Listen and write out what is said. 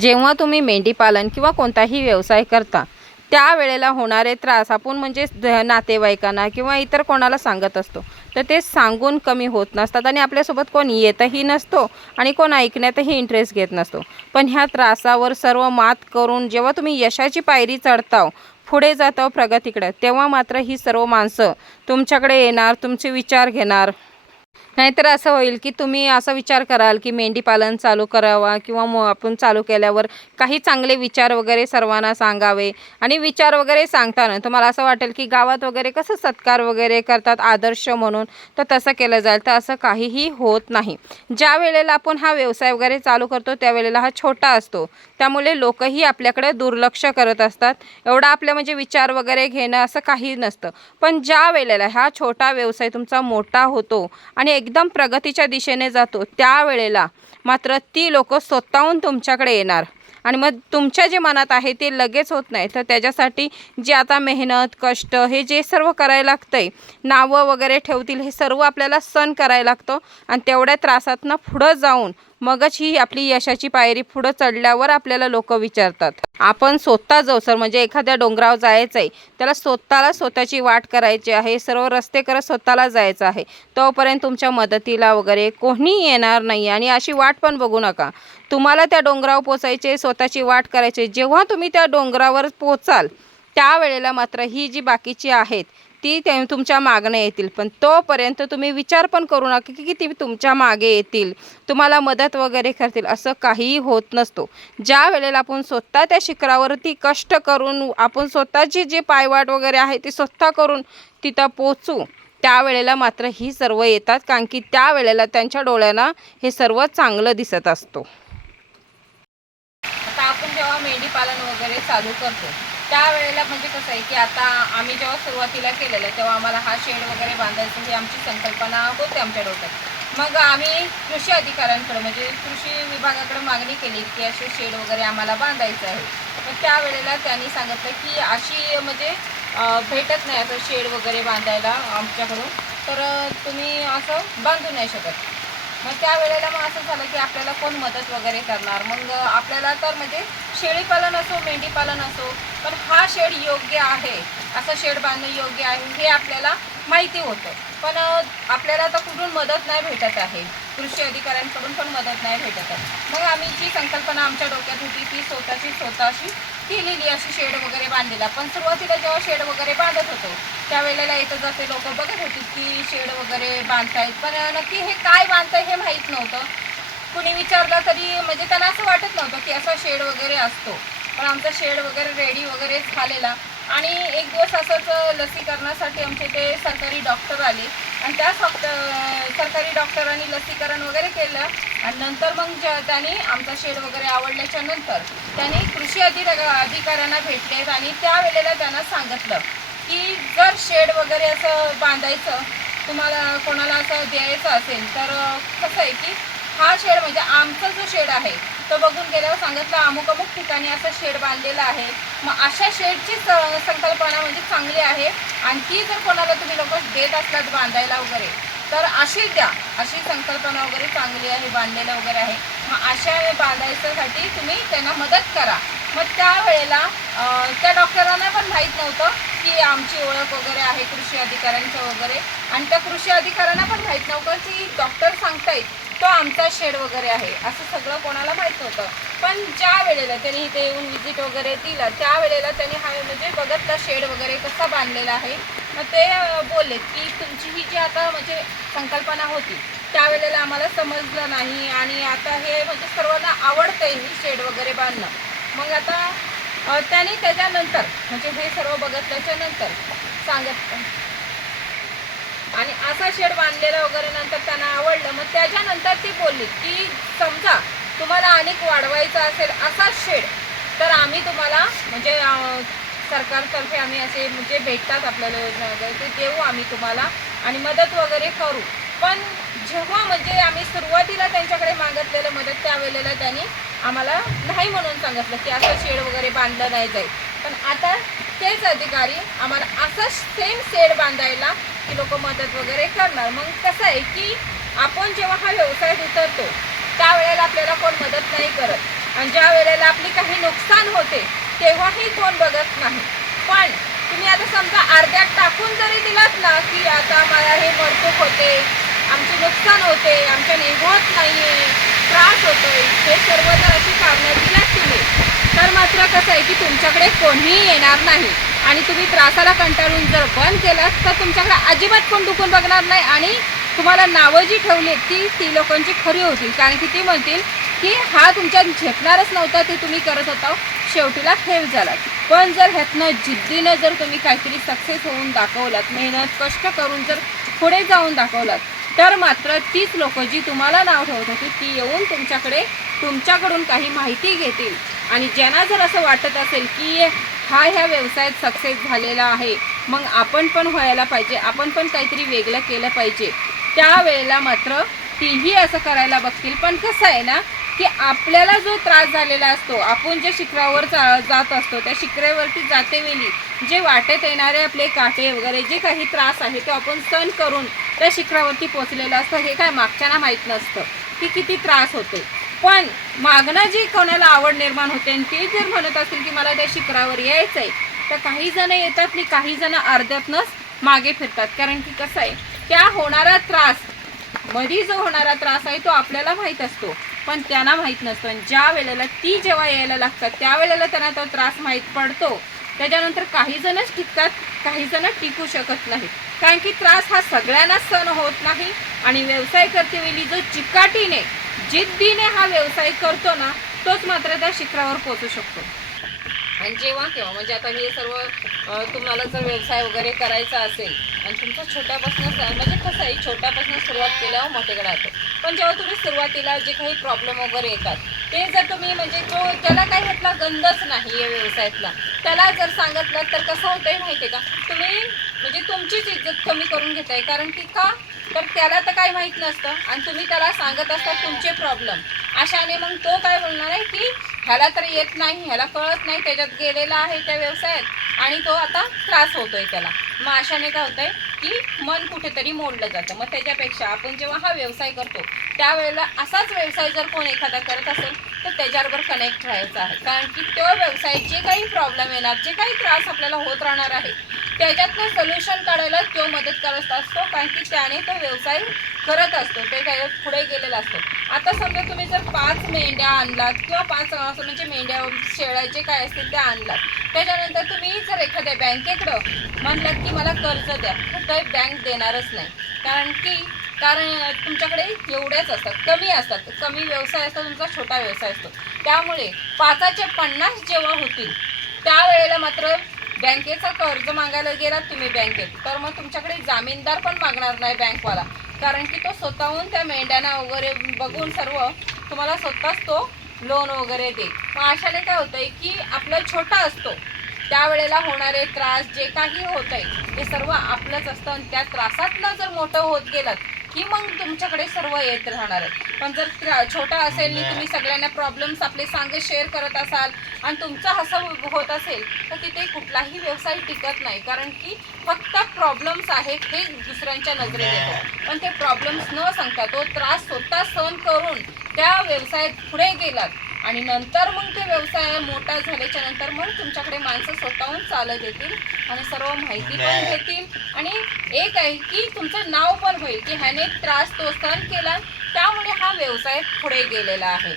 जेव्हा तुम्ही मेंढीपालन किंवा कोणताही व्यवसाय करता त्यावेळेला होणारे त्रास आपण म्हणजे नातेवाईकांना किंवा इतर कोणाला सांगत असतो. तर ते सांगून कमी होत नसतात आणि आपल्यासोबत कोण येतही नसतो आणि कोण ऐकण्यातही इंटरेस्ट घेत नसतो. पण ह्या त्रासावर सर्व मात करून जेव्हा तुम्ही यशाची पायरी चढताव पुढे जाताव प्रगतीकडे तेव्हा मात्र ही सर्व माणसं तुमच्याकडे येणार तुमचे विचार घेणार. नाहीतर असं होईल की तुम्ही असा विचार कराल की मेंढीपालन चालू करावा किंवा मग आपण चालू केल्यावर काही चांगले विचार वगैरे सर्वांना सांगावे. आणि विचार वगैरे सांगताना तुम्हाला असं वाटेल की गावात वगैरे कसं सत्कार वगैरे करतात आदर्श म्हणून तर तसं केलं जाईल. तर असं काहीही होत नाही. ज्या वेळेला आपण हा व्यवसाय वगैरे चालू करतो त्यावेळेला हा छोटा असतो. त्यामुळे लोकही आपल्याकडे दुर्लक्ष करत असतात. एवढा आपल्या म्हणजे विचार वगैरे घेणं असं काही नसतं. पण ज्या वेळेला हा छोटा व्यवसाय तुमचा मोठा होतो आणि एकदम प्रगतीच्या दिशेने जातो. त्यावेळेला मात्र ती लोक स्वतःहून तुमच्याकडे येणार. आणि मग तुमच्या जे मनात आहे ते लगेच होत नाही. तर त्याच्यासाठी जे आता मेहनत कष्ट हे जे सर्व करायला आहे नावं वगैरे ठेवतील हे सर्व आपल्याला सण करायला लागतं. आणि तेवढ्या त्रासातनं पुढं जाऊन मगच ही आपली यशाची पायरी पुढं चढल्यावर आपल्याला लोक विचारतात. आपण स्वतः जाऊ सर म्हणजे एखाद्या डोंगरावर जायचं आहे त्याला स्वतःला स्वतःची वाट करायची आहे सर्व रस्ते करत स्वतःला जायचं आहे. तोपर्यंत तुमच्या मदतीला वगैरे कोणी येणार नाही आणि अशी वाट पण बघू नका. तुम्हाला त्या डोंगरावर पोचायचे स्वतःची वाट करायची. जेव्हा तुम्ही त्या डोंगरावर पोचाल त्यावेळेला मात्र ही जी बाकीची आहेत ती ते तुमच्या मागण्या येतील. पण तोपर्यंत तुम्ही विचार पण करू नका की किती तुमच्या मागे येतील. तुम्हाला मदत वगैरे करतील असं काहीही होत नसतो. ज्या वेळेला आपण स्वतः त्या शिखरावरती कष्ट करून आपण स्वतःची जी पायवाट वगैरे आहे ती स्वतः करून तिथं पोचू त्यावेळेला मात्र ही सर्व येतात. कारण की त्यावेळेला त्यांच्या डोळ्यांना हे सर्व चांगलं दिसत असतो. आता आपण जेव्हा मेंढी पालन वगैरे चालू करतो त्यावेळेला म्हणजे कसं आहे की आता आम्ही जेव्हा सुरुवातीला केलेलं तेव्हा आम्हाला हा शेड वगैरे बांधायचं ही आमची संकल्पना होती आमच्या डोक्यात. मग आम्ही कृषी अधिकाऱ्यांकडे म्हणजे कृषी विभागाकडे मागणी केली की असे शेड वगैरे आम्हाला बांधायचं आहे. मग त्यावेळेला त्यांनी सांगितलं की अशी म्हणजे भेटत नाही असं शेड वगैरे बांधायला आमच्याकडून. तर तुम्ही असं बांधू नाही शकत. मग त्यावेळेला मग असं झालं की आपल्याला कोण मदत वगैरे करणार? मग आपल्याला तर म्हणजे शेळीपालन असो मेंढीपालन असो पण हा शेड योग्य आहे? असं शेड बांधणं योग्य आहे? हे आपल्याला माहिती होतं. पण आपल्याला आता कुठून मदत नाही भेटत आहे? कृषी अधिकाऱ्यांकडून पण मदत नाही भेटत आहे. मग आम्ही जी संकल्पना आमच्या डोक्यात होती ती स्वतःची स्वतःशी केलेली अशी शेड वगैरे बांधलेला. पण सुरुवातीला जेव्हा शेड वगैरे बांधत होतो त्यावेळेला येतं जाते लोक बघत होती की शेड वगैरे बांधतायत. पण नक्की हे काय बांधताय हे माहीत नव्हतं. कुणी विचारलं तरी म्हणजे त्यांना असं वाटत नव्हतं की असा शेड वगैरे असतो. पण आमचा शेड वगैरे रेडी वगैरे झालेला. आणि एक दिवस असंच लसीकरणासाठी आमचे ते सरकारी डॉक्टर आले. आणि त्या फक्त सरकारी डॉक्टरांनी लसीकरण वगैरे केलं. आणि नंतर मग ज्या त्यांनी आमचा शेड वगैरे आवडल्याच्या नंतर त्यांनी कृषी अधिका अधिकाऱ्यांना भेटलेत. आणि त्यावेळेला त्यांना सांगितलं की जर शेड वगैरे असं बांधायचं तुम्हाला कोणाला असं द्यायचं असेल तर कसं आहे की हा शेड म्हणजे आमचा जो शेड आहे तो बघून गेल्यावर सांगितलं अमुक अमुक ठिकाणी असं शेड बांधलेला आहे. मग अशा शेडची संकल्पना म्हणजे चांगली आहे. आणि ती जर कोणाला तुम्ही लोक देत असलात बांधायला वगैरे तर अशी द्या. अशी संकल्पना वगैरे चांगली आहे बांधलेलं वगैरे आहे. मग अशा बांधायच्यासाठी तुम्ही त्यांना मदत करा. मग त्यावेळेला त्या डॉक्टरांना पण माहीत नव्हतं की आमची ओळख वगैरे आहे कृषी अधिकाऱ्यांचं वगैरे. आणि त्या कृषी अधिकाऱ्यांना पण माहीत नव्हतं की डॉक्टर सांगतायत तो आमचा शेड वगैरे आहे. असं सगळं कोणाला माहीत नव्हतं. पण ज्या वेळेला त्यांनी इथे येऊन व्हिजिट वगैरे दिलं त्यावेळेला त्यांनी हा म्हणजे बघतला शेड वगैरे कसा बांधलेला आहे. मग ते बोलले की तुमची ही जी आता म्हणजे संकल्पना होती त्यावेळेला आम्हाला समजलं नाही आणि आता हे म्हणजे सर्वांना आवडतंय ही शेड वगैरे बांधणं. मग आता त्याने त्याच्यानंतर म्हणजे हे सर्व बघितल्याच्या नंतर सांगत आणि असा शेड बांधलेला वगैरे नंतर त्यांना आवडलं. मग त्याच्यानंतर ती बोलली की समजा तुम्हाला अनेक वाढवायचा असेल असा शेड तर आम्ही तुम्हाला म्हणजे सरकारतर्फे आम्ही असे म्हणजे भेटतात आपल्याला योजना वगैरे ते देऊ आम्ही तुम्हाला आणि मदत वगैरे करू. पण जेव्हा म्हणजे आम्ही सुरुवातीला त्यांच्याकडे मागितलेलं मदत त्यावेळेला त्यांनी आम्हाला नाही म्हणून सांगितलं की असं शेड वगैरे बांधलं नाही जाईल. पण आता तेच अधिकारी आम्हाला असं सेम शेड बांधायला की लोक मदत वगैरे करणार. मग कसं आहे की आपण जेव्हा हा व्यवसाय उतरतो त्यावेळेला आपल्याला कोण मदत नाही करत. आणि ज्या वेळेला आपली काही नुकसान होते तेव्हाही कोण बघत नाही. पण तुम्ही आता समजा अर्ध्यात टाकून जरी दिलात ना की आता मला हे मरतूक होते आमचे नुकसान होते आमच्या निघत नाही आहे त्रास होतोय. हे सर्व जर अशी कारणं दिल्यात तुम्ही. तर मात्र कसं आहे की तुमच्याकडे कोणीही येणार नाही. आणि तुम्ही त्रासाला कंटाळून जर बंद केलात तर तुमच्याकडे अजिबात कोण दुखून बघणार नाही आणि तुम्हाला नावं जी ठेवली ती ती लोकांची खरी होतील. कारण की ती म्हणतील की हा तुमच्यात झेपणारच नव्हता ते तुम्ही करत होता. शेवटीला फेल झालात. पण जर ह्यातनं जिद्दीनं जर तुम्ही काहीतरी सक्सेस होऊन दाखवलात मेहनत कष्ट करून जर पुढे जाऊन दाखवलात तर मात्र तीच लोक जी तुम्हाला नाव ठेवत होती ती येऊन तुमच्याकडे तुमच्याकडून काही माहिती घेतील. आणि ज्यांना जर असं वाटत असेल की हा ह्या व्यवसायात सक्सेस झालेला आहे मग आपण पण व्हायला पाहिजे आपण पण काहीतरी वेगळं केलं पाहिजे. त्यावेळेला मात्र तीही असं करायला बघतील. पण कसं आहे ना की आपल्याला जो त्रास झालेला असतो आपण ज्या शिखरावर जा जात असतो त्या शिखरेवरती जातेवेळी जे वाटेत येणारे आपले काटे वगैरे जे काही त्रास आहे तो आपण सण करून त्या शिखरावरती पोचलेलं असतं. हे काय मागच्यांना माहीत नसतं. की किती त्रास होते. पण मागणं जी कोणाला आवड निर्माण होते आणि ते जर म्हणत असेल की मला त्या शिखरावर यायचं आहे तर काही जण येतात आणि काही जण अर्ध्यातनंच मागे फिरतात. कारण की कसं आहे त्या होणारा त्रास मधी जो होणारा त्रास आहे तो आपल्याला माहीत असतो पण त्यांना माहीत नसतो. आणि ज्या वेळेला ती जेव्हा यायला लागतात त्यावेळेला त्यांना तो त्रास माहीत पडतो. त्याच्यानंतर काही जणच टिकतात काही जण टिकू शकत नाही कारण की त्रास हा सगळ्यांनाच सहन होत नाही. आणि व्यवसाय करते वेळी जो चिकाटीने जिद्दीने हा व्यवसाय करतो ना तोच मात्र त्या शिखरावर पोहोचू शकतो. आणि जेव्हा केव्हा म्हणजे आता हे सर्व तुम्हाला जर व्यवसाय वगैरे करायचा असेल आणि तुमचा छोट्यापासून म्हणजे कसं आहे छोट्यापासून सुरुवात केल्यावर मोठेकडे राहतो पण जेव्हा तुम्ही सुरुवातीला जे काही प्रॉब्लेम वगैरे येतात ते जर तुम्ही म्हणजे जो त्याला काही ह्यातला गंधच नाही या व्यवसायातला. त्याला जर सांगितलं तर कसं होतंय माहिती आहे का? तुम्ही म्हणजे तुमचीच इज्जत कमी करून घेताय. कारण की का? तर त्याला तर काही माहीत नसतं. आणि तुम्ही त्याला सांगत असता तुमचे प्रॉब्लेम. अशाने मग तो काय बोलणार आहे की ह्याला तर येत नाही ह्याला कळत नाही त्याच्यात गेलेला आहे त्या व्यवसायात. आणि तो आता त्रास होतोय त्याला. मग अशाने काय होतंय? की मन कुठेतरी मोडलं जातं. मग त्याच्यापेक्षा आपण जेव्हा हा व्यवसाय करतो त्यावेळेला असाच व्यवसाय जर कोण एखादा करत असेल तर त्याच्याबरोबर कनेक्ट राहायचं आहे. कारण की तो व्यवसाय जे काही प्रॉब्लेम येणार जे काही त्रास आपल्याला होत राहणार आहे त्याच्यातनं सोल्युशन काढायला तो मदत करत असतो कारण की त्याने तो व्यवसाय करत असतो ते त्याच्यात पुढे गेलेलं असतं. आता समजा तुम्ही जर पाच मेंढ्या आणलात किंवा पाच असं म्हणजे मेंढ्या शेळ्या जे काय असतील त्या आणलात. त्याच्यानंतर तुम्ही जर एखाद्या बँकेकडं म्हणलात की मला कर्ज द्या तर बँक देणारच नाही. कारण की कारण तुमच्याकडे एवढ्याच असतात कमी असतात. कमी व्यवसाय असतो तुमचा छोटा व्यवसाय असतो. त्यामुळे पाचाचे पन्नास जेव्हा होतील त्यावेळेला मात्र बँकेचा कर्ज मागायला गेलात तुम्ही बँकेत. तर मग तुमच्याकडे जामीनदार पण मागणार नाही बँकवाला. कारण की तो स्वतःहून त्या मेंढ्यांना वगैरे बघून सर्व तुम्हाला स्वतःच तो लोन वगैरे देईल. मग अशाने काय होतंय की आपला छोटा असतो त्यावेळेला होणारे त्रास जे काही होत आहे ते सर्व आपलंच असतं आणि त्या त्रासातनं जर मोठं होत गेलं की मग तुमच्याकडे सर्व येत राहणार. आहे पण जर त्रा- छोटा असेल आणि तुम्ही सगळ्यांना प्रॉब्लेम्स आपले सांगे शेअर करत असाल आणि तुमचं असं होत असेल तर तिथे कुठलाही व्यवसाय टिकत नाही. कारण की फक्त प्रॉब्लेम्स आहेत हे दुसऱ्यांच्या नजरेत येतो पण ते प्रॉब्लेम्स न सांगता तो त्रास स्वतः सहन करून त्या व्यवसायात पुढे गेलात आणि नंतर मग ते व्यवसाय मोठा झाल्याच्यानंतर मग तुमच्याकडे माणसं स्वतःहून चालत येतील आणि सर्व माहिती पण घेतील. आणि एक आहे की तुमचं नाव पण होईल की ह्याने त्रास तो सहन केला त्यामुळे हा व्यवसाय पुढे गेलेला आहे.